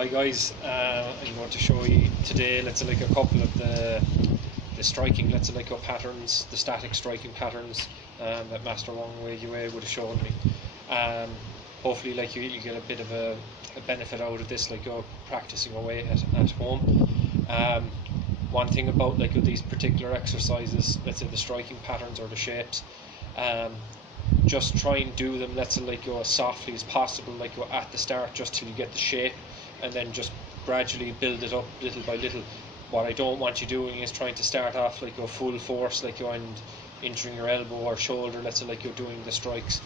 Hi guys, I'm going to show you today, let's say, like a couple of the striking, let's say, like patterns, the static striking patterns that Master Wong Wei Yue would have shown me. Hopefully, like you get a bit of a benefit out of this, like you're practicing away at home. One thing about like these particular exercises, let's say the striking patterns or the shapes, just try and do them, let's say, like as softly as possible, like at the start, just till you get the shape, and then just gradually build it up little by little. What I don't want you doing is trying to start off like full force, like and injuring your elbow or shoulder, let's say, like you're doing the strikes,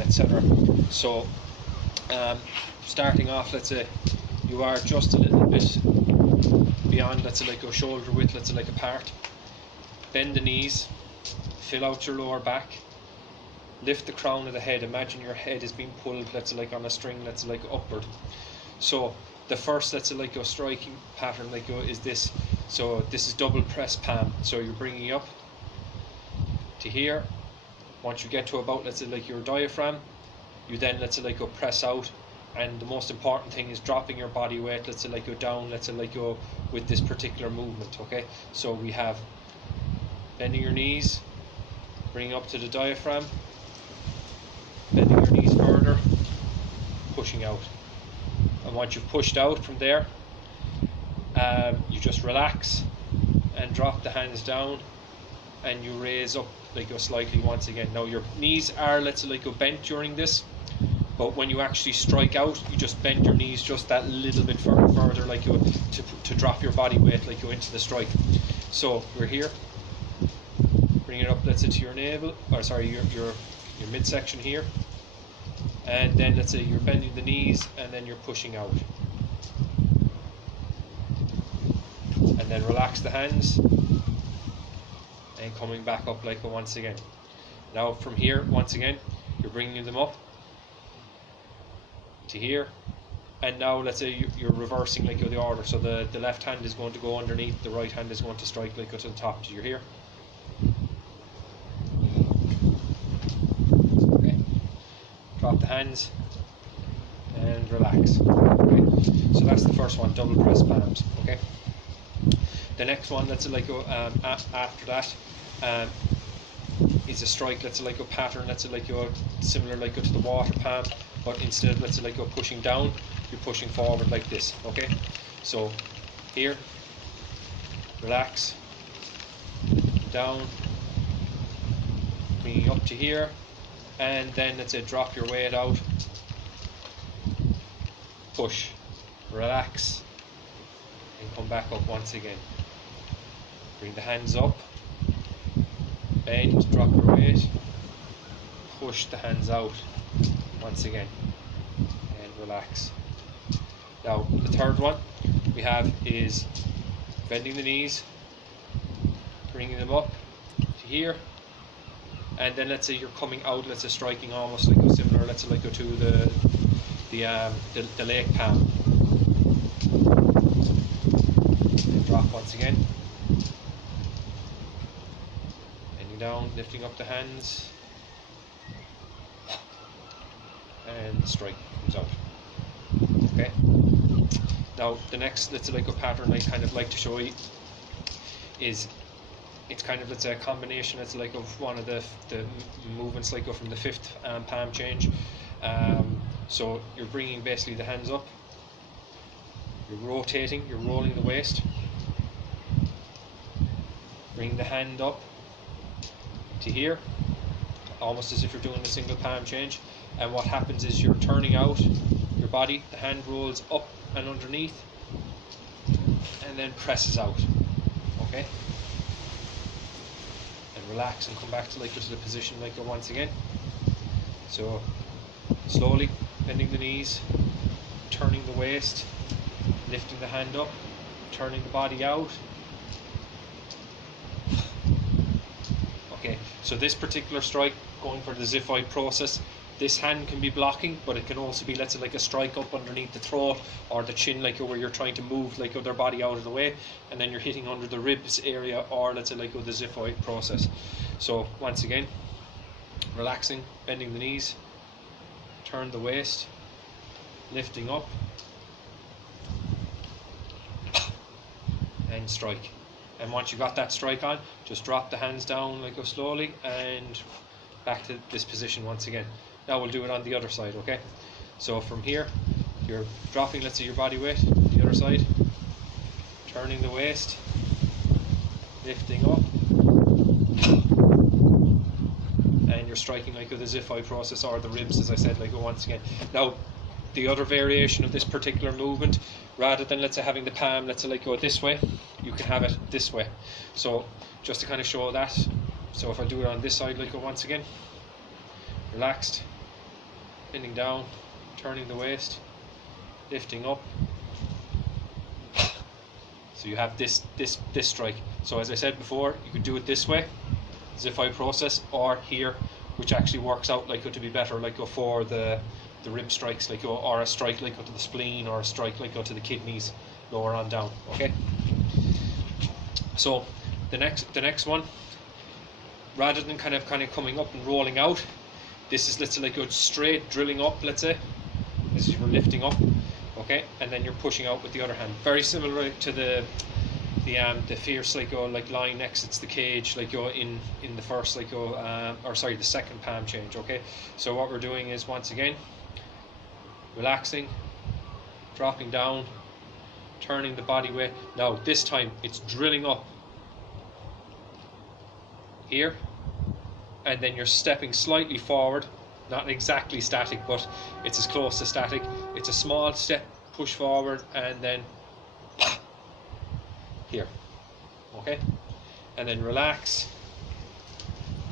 etc. So starting off, let's say you are just a little bit beyond, let's say, like your shoulder width, let's say, like apart. Bend the knees, fill out your lower back, lift the crown of the head. Imagine your head is being pulled, let's say, like on a string, let's say, like upward. So the first, let's say, like your striking pattern, like is this. So this is double press palm. So you're bringing up to here. Once you get to about, let's say, like your diaphragm, you then, let's say, like go press out. And the most important thing is dropping your body weight, let's say, like go down, let's say, like go with this particular movement. Okay, so we have bending your knees, bringing up to the diaphragm, bending your knees further, pushing out. And once you've pushed out from there, you just relax and drop the hands down, and you raise up like slightly once again. Now your knees are, let's say, like bent during this, but when you actually strike out, you just bend your knees just that little bit further, like to drop your body weight, like into the strike. So we're here. Bring it up, let's say, to your navel, or sorry, your midsection here, and then let's say you're bending the knees, and then you're pushing out, and then relax the hands, and coming back up like once again. Now from here, once again, you're bringing them up to here, and now let's say you're reversing like the order. So the left hand is going to go underneath, the right hand is going to strike like to the top. So you're here. Okay. Drop the hands and relax. Okay. So that's the first one, double press palms. Okay. The next one, let's say, like after that, is a strike, let's say, like a pattern, let's say, like similar like to the water palm, but instead of, let's say, like pushing down, you're pushing forward like this. Okay, so here, relax, down, bringing up to here, and then let's say drop your weight out, push, relax, and come back up once again. Bring the hands up, bend, drop your weight, push the hands out once again, and relax. Now the third one we have is bending the knees, bringing them up to here, and then let's say you're coming out, let's say striking almost like similar, let's say, like to the leg palm. And drop once again. Down, lifting up the hands, and the strike comes out. Okay. Now the next, let's say, like a pattern I kind of like to show you is, it's kind of, let's say, a combination, let's say, like of one of the movements, like from the fifth palm change. So you're bringing basically the hands up, you're rotating, you're rolling the waist, bring the hand up to here, almost as if you're doing a single palm change, and what happens is you're turning out your body, the hand rolls up and underneath, and then presses out. Okay, and relax and come back to the position like once again. So slowly bending the knees, turning the waist, lifting the hand up, turning the body out. Okay, so this particular strike, going for the xiphoid process, this hand can be blocking, but it can also be, let's say, like a strike up underneath the throat or the chin, like where you're trying to move like their body out of the way, and then you're hitting under the ribs area, or let's say like the xiphoid process. So once again, relaxing, bending the knees, turn the waist, lifting up, and strike. And once you got that strike on, just drop the hands down like go slowly and back to this position once again. Now we'll do it on the other side, okay? So from here, you're dropping, let's say, your body weight, the other side, turning the waist, lifting up, and you're striking like with the Ziphai process, or the ribs, as I said, like once again. Now, the other variation of this particular movement, rather than, let's say, having the palm, let's say, like go this way, you can have it this way. So just to kind of show that, so if I do it on this side, like go once again, relaxed, bending down, turning the waist, lifting up. So you have this strike. So as I said before, you could do it this way, Ziphai process, or here, which actually works out like to be better, like go for the rib strikes, like go, or a strike like go to the spleen, or a strike like go to the kidneys, lower on down. Okay. So the next one, rather than kind of coming up and rolling out, this is, let's say, like go straight drilling up, let's say. This is you're lifting up, okay, and then you're pushing out with the other hand. Very similar to the fierce like go like line exits the cage like go in the first like go or sorry, the second palm change. Okay, so what we're doing is once again relaxing, dropping down, turning the body weight. Now this time it's drilling up here, and then you're stepping slightly forward, not exactly static, but it's as close to static. It's a small step, push forward, and then here, okay, and then relax,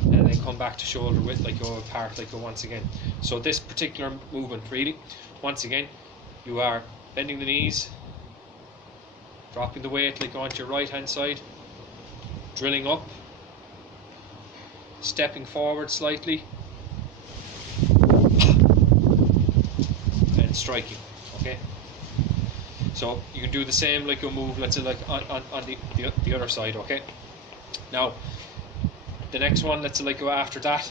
and then come back to shoulder width, like go apart, like go once again. So this particular movement, really, once again, you are bending the knees, dropping the weight, like onto your right hand side, drilling up, stepping forward slightly, and striking. Okay, so you can do the same like a move, let's say, like on the other side. Okay, now the next one, let's say, like go after that,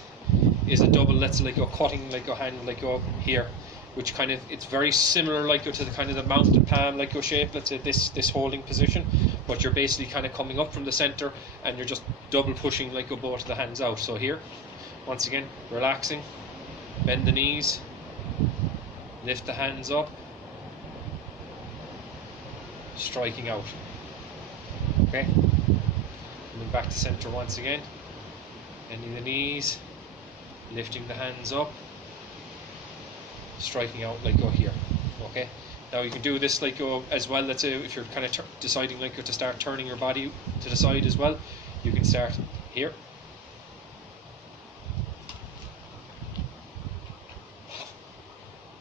is a double, let's say, like go cutting, like go hand, like go here, which kind of, it's very similar like go to the kind of the mounted palm like go shape, let's say this holding position, but you're basically kind of coming up from the center and you're just double pushing like go both of the hands out. So here, once again, relaxing, bend the knees, lift the hands up, striking out. Okay, coming back to center once again, bending the knees, lifting the hands up, striking out like go here. Okay, now you can do this like go as well, let's say if you're kind of deciding like to start turning your body to the side as well, you can start here,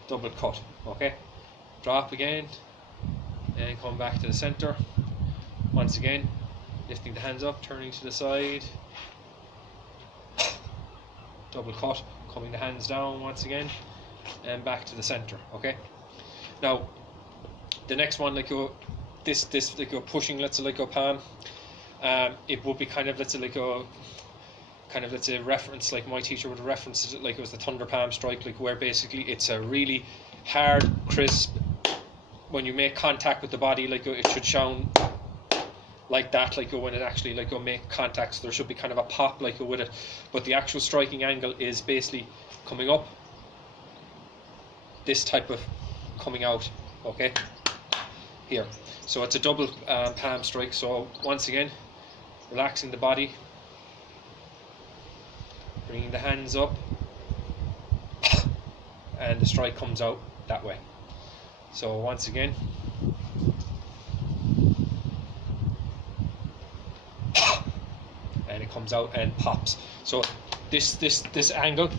double cut. Okay, drop again and come back to the center once again, lifting the hands up, turning to the side, double cut, coming the hands down once again and back to the center. Okay, now the next one, like go this like go pushing, let's say, like go palm, it would be kind of, let's say, like go kind of, let's say, reference, like my teacher would reference it like it was the thunder palm strike, like where basically it's a really hard, crisp, when you make contact with the body, like it should sound like that, like when it actually like go make contact. So there should be kind of a pop like with it, but the actual striking angle is basically coming up, this type of coming out. Okay, here, so it's a double palm strike. So once again, relaxing the body, bringing the hands up, and the strike comes out that way. So once again, and it comes out and pops. So this angle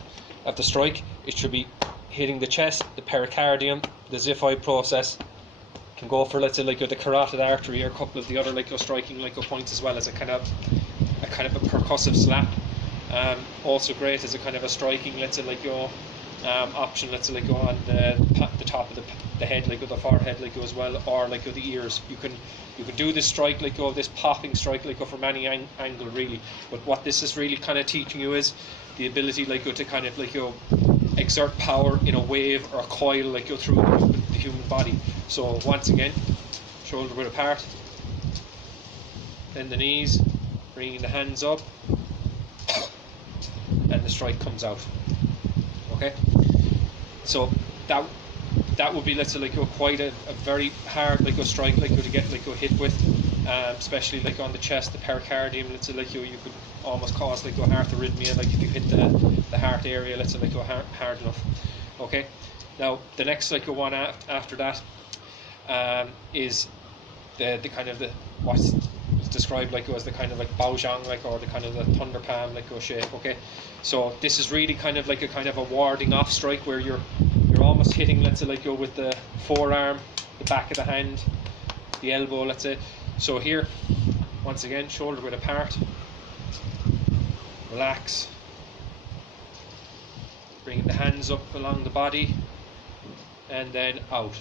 of the strike, it should be hitting the chest, the pericardium, the Ziphai process. Can go for, let's say, like the carotid artery or a couple of the other like striking like points, as well as a kind of a percussive slap. Also great as a kind of a striking, let's say, like your option, let's say, like go on the top of the head, like with the forehead, like as well, or like with the ears. You can do this strike, like go this popping strike, like go from any angle really. But what this is really kind of teaching you is the ability, like go to kind of like exert power in a wave or a coil, like go through the human body. So once again, shoulder width apart, then the knees, bringing the hands up, and the strike comes out. Okay, so that would be, let's say, like quite a very hard like a strike like to get like hit with, especially like on the chest, the pericardium. Let's say like you could almost cause like heart arrhythmia, like if you hit the heart area, let's say like hard enough. Okay, now the next like one after that is the kind of the what's described like as the kind of like Baguazhang, like, or the kind of the thunder palm like shape. Okay, so this is really kind of like a kind of a warding off strike where you're almost hitting, let's say, like with the forearm, the back of the hand, the elbow, let's say. So here, once again, shoulder width apart, relax, bringing the hands up along the body, and then out,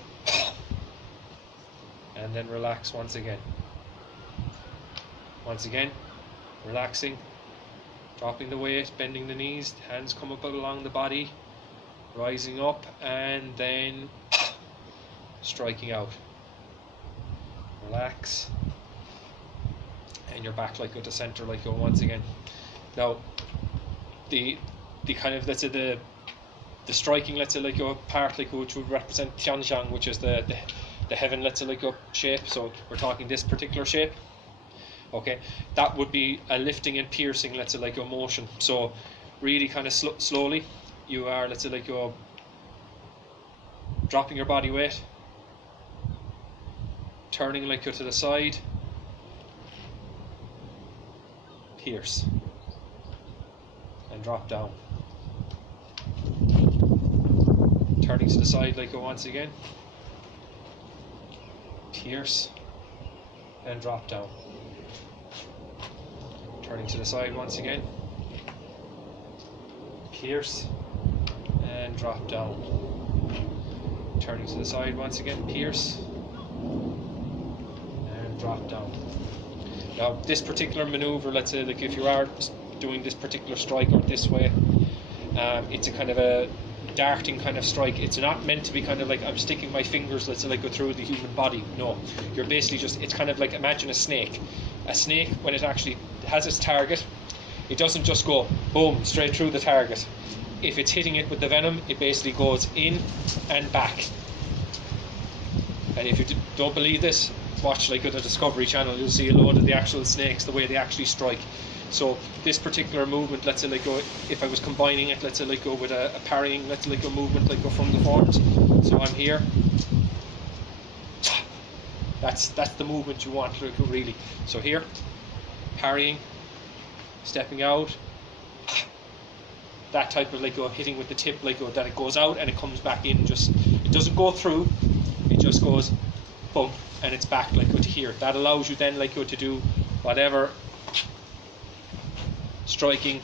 and then relax once again. Once again, relaxing, dropping the weight, bending the knees, hands come up along the body, rising up, and then striking out. Relax, and you're back like to center like once again. Now the kind of, let's say, the striking, let's say, like part like which would represent Tianjiang, which is the heaven, let's say, like shape. So we're talking this particular shape. Okay, that would be a lifting and piercing, let's say, like a motion. So really kind of slowly you are, let's say, like dropping your body weight, turning like to the side, pierce, and drop down, turning to the side like once again, pierce, and drop down, turning to the side once again, pierce, and drop down, turning to the side once again, pierce, and drop down. Now this particular maneuver, let's say, like if you are doing this particular strike or this way, it's a kind of a darting kind of strike. It's not meant to be kind of like I'm sticking my fingers, let's say, like go through the human body. No, you're basically just, it's kind of like, imagine a snake. A snake, when it actually has its target, it doesn't just go boom straight through the target. If it's hitting it with the venom, it basically goes in and back. And if you don't believe this, watch like the Discovery Channel, you'll see a load of the actual snakes, the way they actually strike. So this particular movement, let's say, like if I was combining it, let's say, like with a parrying, let's say, like a movement like from the forms. So I'm here. That's the movement you want, like, really. So here, parrying, stepping out, that type of like hitting with the tip, like that it goes out and it comes back in. Just, it doesn't go through, it just goes boom, and it's back like to here. That allows you then like to do whatever striking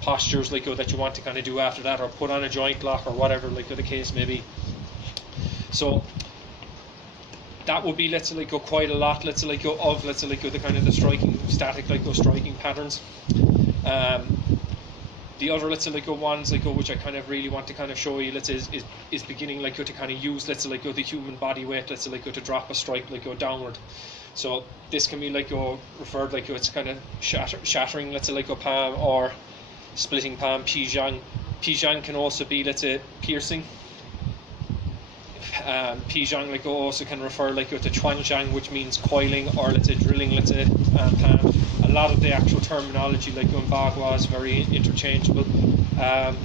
postures like that you want to kind of do after that, or put on a joint lock or whatever like the case may be. So that would be, let's say, like quite a lot, let's say, like of, let's say, like the kind of the striking static like striking patterns. The other, let's say, like ones like which I kind of really want to kind of show you, let's say, is beginning like to kind of use, let's say, like the human body weight, let's say, like to drop a strike like downward. So this can be like referred like it's kind of shattering, let's say, like palm, or splitting palm, pizhang. Pizhang can also be, let's say, piercing. Pizhang like also can refer like to chuanzhang, which means coiling, or let's say drilling, let's say, palm. A lot of the actual terminology like in Bagua is very interchangeable,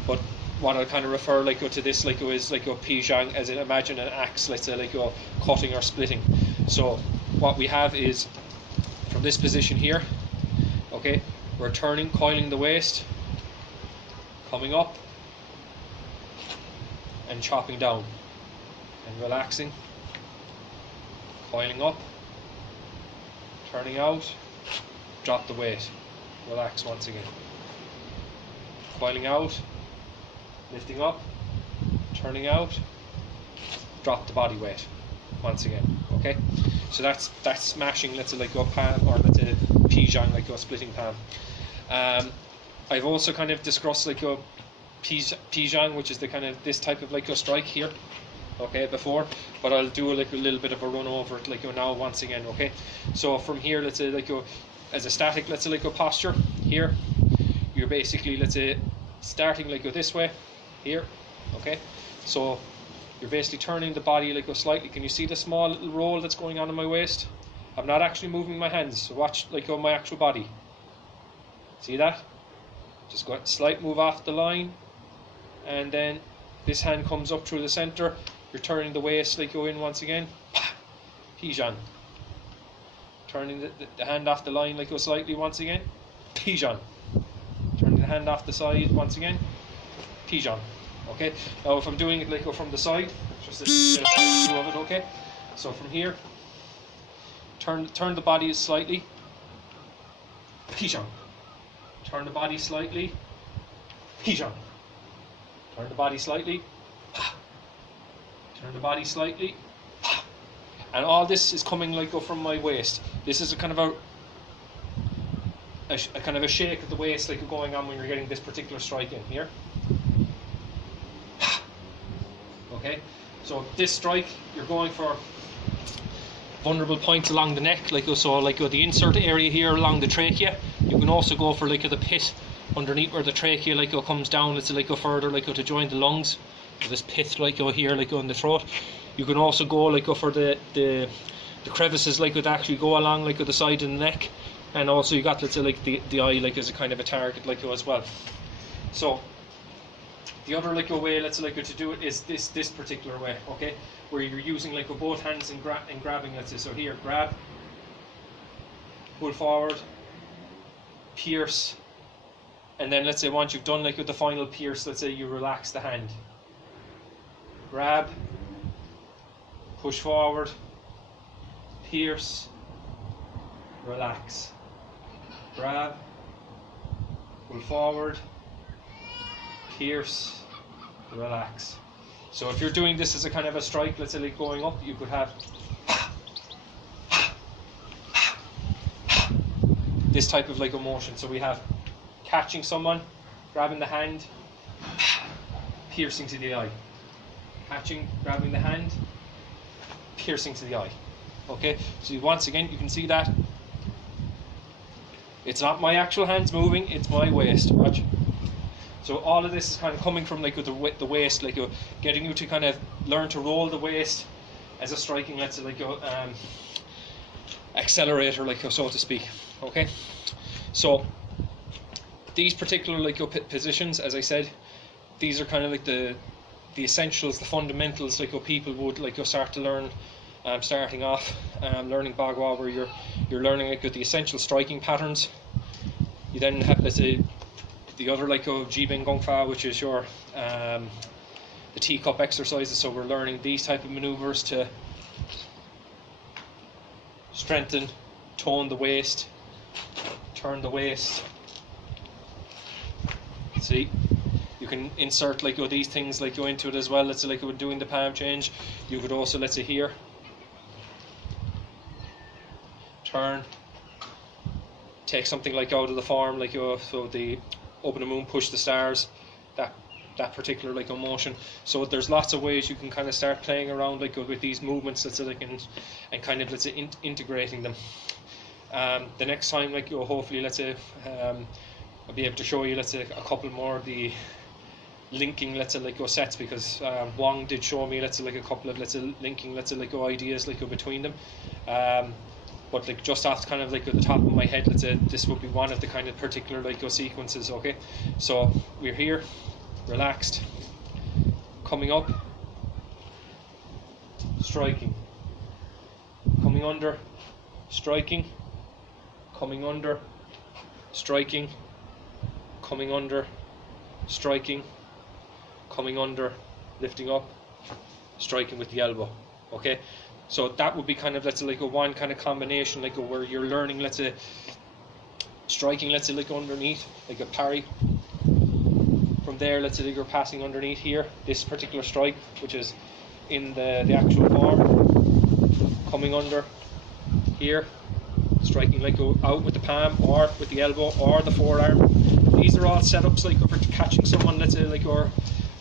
but what I kind of refer like to this like is like pizhang, as in imagine an axe, let's say, like cutting or splitting. So what we have is from this position here, okay, we're turning, coiling the waist, coming up and chopping down, and relaxing, coiling up, turning out, drop the weight, relax once again, coiling out, lifting up, turning out, drop the body weight once again. Okay, so that's smashing, let's say, like palm, or let's say pizhang, like splitting palm. I've also kind of discussed like pizhang, which is the kind of this type of like strike here. okay, before, but I'll do like a little bit of a run over it like now once again. Okay, so from here, let's say like as a static, let's say like posture here, you're basically, let's say, starting like this way here. Okay, so you're basically turning the body like slightly. Can you see the small little roll that's going on in my waist? I'm not actually moving my hands, so watch like on my actual body. See that? Just go slight move off the line, and then this hand comes up through the center. You're turning the waist like in once again. Pigeon. Turning the hand off the line like slightly once again. Pigeon. Turning the hand off the side once again. Pigeon. Okay. Now if I'm doing it like from the side, just a view of it. Okay. So from here, turn the body slightly. Pigeon. Turn the body slightly. Pigeon. Turn the body slightly. Turn the body slightly. And all this is coming like from my waist. This is a kind of a kind of a shake of the waist like going on when you're getting this particular strike in here. Okay, so this strike, you're going for vulnerable points along the neck, like so, like the insert area here along the trachea. You can also go for like the pit underneath where the trachea like comes down. It's like further like to join the lungs. So this pit like here like in the throat. You can also go like for the crevices like that actually go along like the side of the neck, and also you got, let's say, like the eye like as a kind of a target like as well. So the other like way, let's say, like to do it is this particular way, okay, where you're using like both hands and grabbing, let's say. So here, grab, pull forward, pierce, and then let's say once you've done like with the final pierce, let's say you relax the hand. Grab, push forward, pierce, relax. Grab, pull forward, pierce, relax. So if you're doing this as a kind of a strike, let's say like going up, you could have this type of like a motion. So we have catching someone, grabbing the hand, piercing to the eye. Catching, grabbing the hand, piercing to the eye. Okay, so once again you can see that it's not my actual hands moving, it's my waist. Watch. So all of this is kind of coming from like the waist, like getting you to kind of learn to roll the waist as a striking, let's say, like accelerator, like so to speak. Okay, so these particular like positions, as I said, these are kind of like the essentials, the fundamentals, like people would like start to learn. Starting off, learning Bagua, where you're learning like the essential striking patterns. You then have, let's say, the other like Jiben Gong Fa, which is your the teacup exercises. So we're learning these type of maneuvers to strengthen, tone the waist, turn the waist. See, you can insert like these things like into it as well. Let's say like when doing the palm change, you could also, let's say, here turn, take something like out of the form, like so the open the moon, push the stars, that particular like motion. So there's lots of ways you can kind of start playing around like with these movements, let's say, like, and kind of, let's say, integrating them. The next time, like hopefully, let's say, I'll be able to show you, let's say, a couple more of the linking, let's say, like sets, because Wong did show me, let's say, like a couple of, let's say, linking, let's say, like ideas like between them. But like just off kind of like at the top of my head, let's say this would be one of the kind of particular like sequences. Okay, so we're here, relaxed, coming up, striking, coming under, striking, coming under, striking, coming under, striking, coming under, lifting up, striking with the elbow. Okay, so that would be kind of, let's say, like one kind of combination, like where you're learning, let's say, striking, let's say, like underneath, like a parry. From there, let's say, like you're passing underneath here, this particular strike, which is in the actual form, coming under here, striking like out with the palm or with the elbow or the forearm. These are all setups like for catching someone, let's say, like, or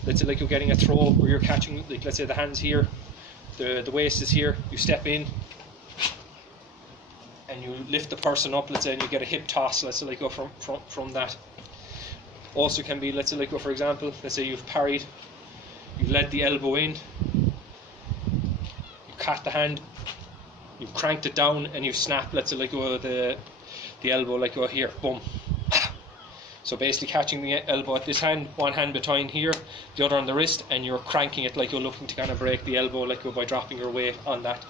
let's say like you're getting a throw where you're catching, like let's say the hands here, the waist is here, you step in and you lift the person up, let's say, and you get a hip toss, let's say like go from that. Also can be, let's say like go, for example, let's say you've parried, you've led the elbow in, you caught the hand, you've cranked it down, and you've snapped, let's say like go the elbow, like go here, boom. So basically catching the elbow at this hand, one hand behind here, the other on the wrist, and you're cranking it like you're looking to kind of break the elbow, like by dropping your weight on that.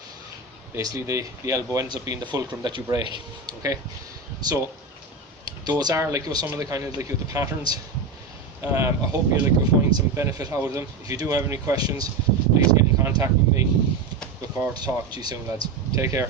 Basically the elbow ends up being the fulcrum that you break. Okay, so those are like some of the kind of like the patterns. I hope you will find some benefit out of them. If you do have any questions, please get in contact with me. Look forward to talking to you soon, lads. Take care.